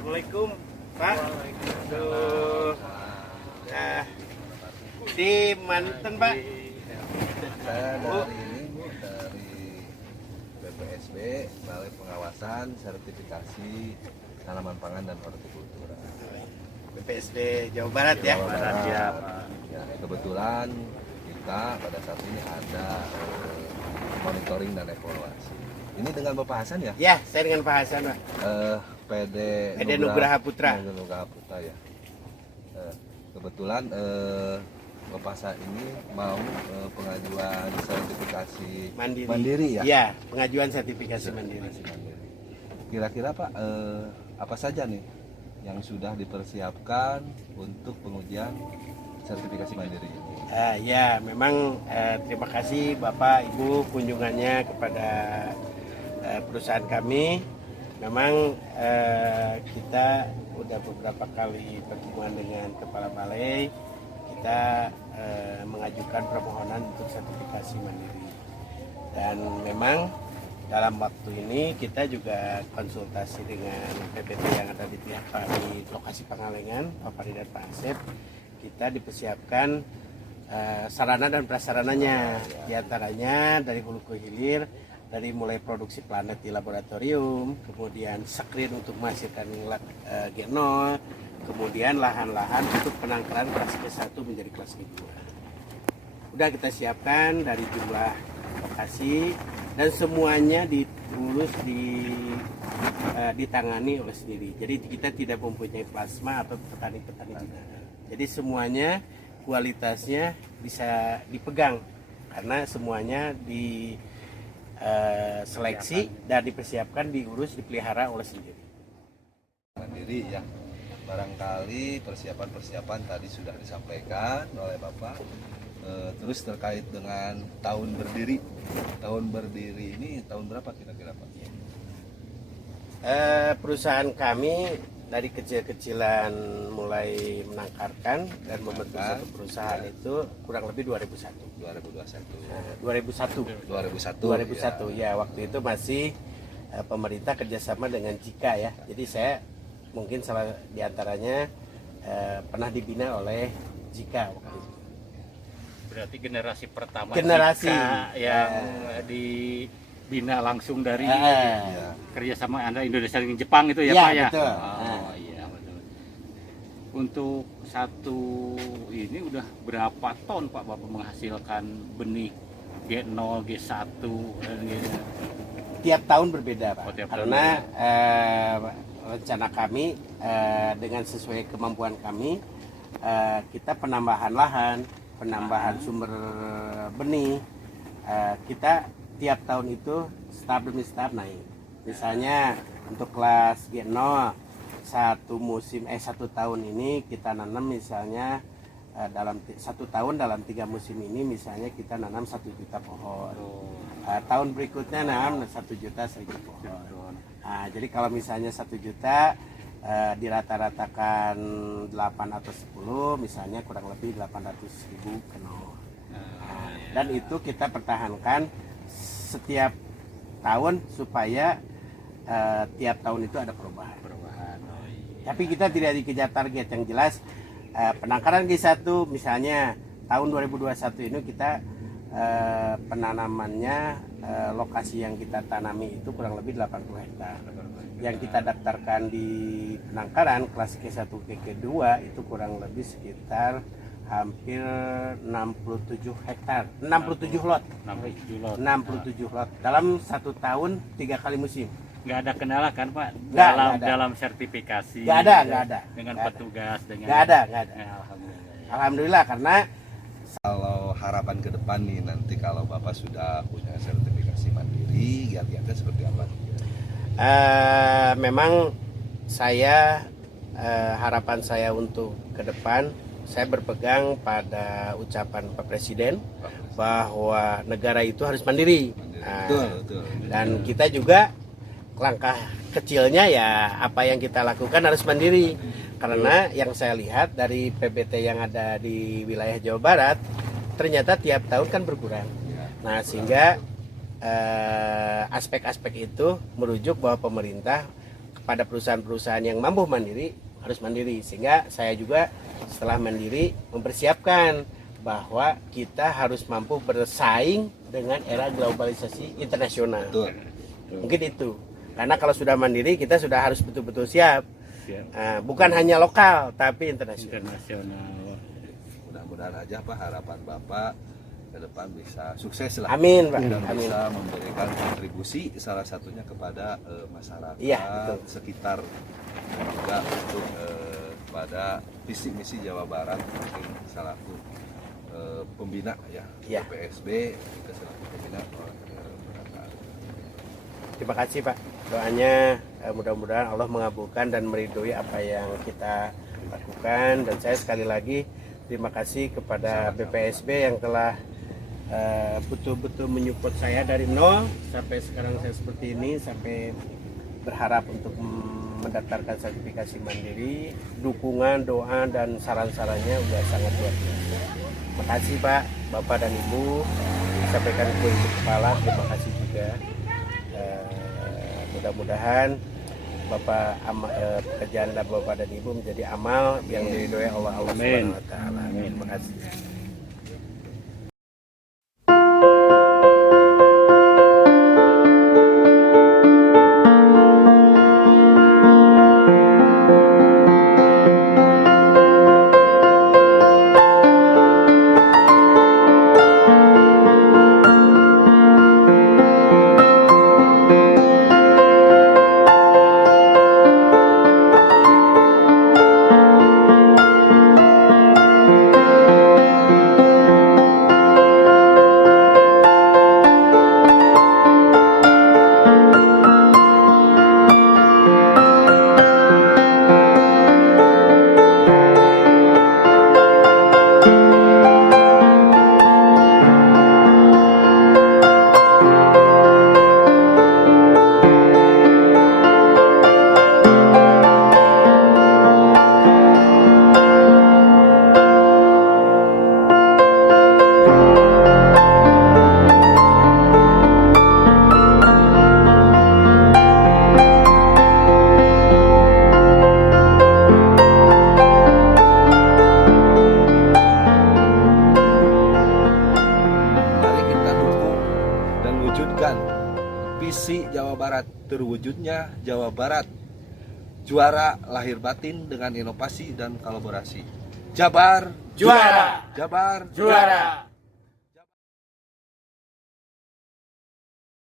Assalamualaikum Pak. Aduh. Nah, di Manten Pak. Saya dari ini Bu, dari BPSB, Balai Pengawasan Sertifikasi Tanaman Pangan dan Hortikultura. BPSB Jawa Barat ya. Jawa Barat. Ya, Pak. Ya, kebetulan kita pada saat ini ada monitoring dan evaluasi. Ini dengan Bapak Hasan ya? Ya, saya dengan Pak Hasan Pak. PD Nugraha Putra. Nugraha Putra ya. Kebetulan Bapak Hasan ini mau pengajuan sertifikasi mandiri ya? Iya, pengajuan sertifikasi mandiri. Kira-kira Pak, apa saja nih yang sudah dipersiapkan untuk pengujian sertifikasi mandiri ini? Ya, memang terima kasih Bapak Ibu kunjungannya kepada perusahaan kami. Memang kita udah beberapa kali pertemuan dengan Kepala Balai. Kita mengajukan permohonan untuk sertifikasi mandiri. Dan memang dalam waktu ini kita juga konsultasi dengan PPT yang ada di pihak di lokasi Pangalengan, Pak Fari dan Pak Asep. Kita dipersiapkan sarana dan prasarananya, diantaranya dari hulu ke hilir, dari mulai produksi planet di laboratorium, kemudian screen untuk menghasilkan G0, kemudian lahan-lahan untuk penangkaran kelas G1 menjadi kelas G2. Udah kita siapkan dari jumlah lokasi dan semuanya diurus ditangani oleh sendiri. Jadi kita tidak mempunyai plasma atau petani-petani tidak. Jadi semuanya kualitasnya bisa dipegang karena semuanya seleksi dan dipersiapkan, diurus, dipelihara oleh sendiri. Mandiri ya. Barangkali persiapan-persiapan tadi sudah disampaikan oleh Bapak. Terus terkait dengan tahun berdiri ini tahun berapa kira-kira Pak? Perusahaan kami dari kecil-kecilan mulai menangkarkan dan membentuk satu perusahaan itu kurang lebih 2001. 2001 ya, waktu itu masih pemerintah kerjasama dengan Jika ya. Jadi saya mungkin salah diantaranya pernah dibina oleh Jika waktu itu. Berarti generasi pertama Jika yang dibina langsung dari kerjasama Anda Indonesia dengan Jepang itu ya, Pak ya? Betul. Iya betul. Untuk satu ini udah berapa ton Pak Bapak menghasilkan benih G0, G1 dan G2? Tiap tahun berbeda Pak, karena rencana kami dengan sesuai kemampuan kami, kita penambahan lahan, penambahan sumber benih, kita tiap tahun itu tahap demi tahap naik. Misalnya untuk kelas G0 satu tahun ini kita nanam misalnya dalam 1 tahun dalam 3 musim ini misalnya kita nanam 1 juta pohon. Tahun berikutnya nanam 1 juta 1 pohon. Jadi kalau misalnya 1 juta dirata-ratakan 8 atau 10 misalnya kurang lebih 800.000 keno. Dan itu kita pertahankan setiap tahun supaya tiap tahun itu ada perubahan. Tapi kita tidak dikejar target, yang jelas penangkaran G1 misalnya tahun 2021 ini kita penanamannya lokasi yang kita tanami itu kurang lebih 80 hektar. Yang kita daftarkan di penangkaran kelas G1 ke G2 itu kurang lebih sekitar hampir 67 hektar, 67 lot dalam 1 tahun 3 kali musim. Nggak ada kendala kan Pak dalam sertifikasi? Nggak ada. Dengan petugas, dengan nggak ada. Alhamdulillah Karena Kalau harapan ke depan nih nanti kalau Bapak sudah punya sertifikasi mandiri, giat-giatnya seperti apa? Memang saya harapan saya untuk ke depan, saya berpegang pada ucapan Pak Presiden bahwa negara itu harus mandiri. Betul. Dan kita juga langkah kecilnya ya apa yang kita lakukan harus mandiri. Karena yang saya lihat dari PBT yang ada di wilayah Jawa Barat ternyata tiap tahun kan berkurang. Nah sehingga aspek-aspek itu merujuk bahwa pemerintah pada perusahaan-perusahaan yang mampu mandiri harus mandiri, sehingga saya juga setelah mandiri mempersiapkan bahwa kita harus mampu bersaing dengan era globalisasi internasional. Betul. Mungkin itu, karena kalau sudah mandiri kita sudah harus betul-betul siap. Siap. Bukan hanya lokal tapi internasional. Internasional. Mudah-mudahan aja Pak, harapan Bapak ke depan bisa sukses lah. Amin, Pak. Dan Amin. bisa memberikan kontribusi salah satunya kepada masyarakat Iya, betul. sekitar, dan juga untuk pada visi misi Jawa Barat mungkin selaku pembina ya, Iya. PSB juga selaku pembina pendataan. Terima kasih Pak. Doanya mudah-mudahan Allah mengabulkan dan meridhoi apa yang kita lakukan. Dan saya sekali lagi terima kasih kepada BPSB yang telah betul-betul menyupport saya dari nol sampai sekarang saya seperti ini, sampai berharap untuk mendaftarkan sertifikasi mandiri. Dukungan, doa dan saran-sarannya sudah sangat luar biasa. Terima kasih Pak, Bapak dan Ibu. Disampaikan ke Ibu Kepala, terima kasih juga. Mudah-mudahan pekerjaan Bapak dan Ibu menjadi amal yang diridhoi Allah Amin. Subhanahu wa taala. Terima kasih. Mari kita dukung dan wujudkan visi Jawa Barat, terwujudnya Jawa Barat juara lahir batin dengan inovasi dan kolaborasi. Jabar Juara. Jabar Juara.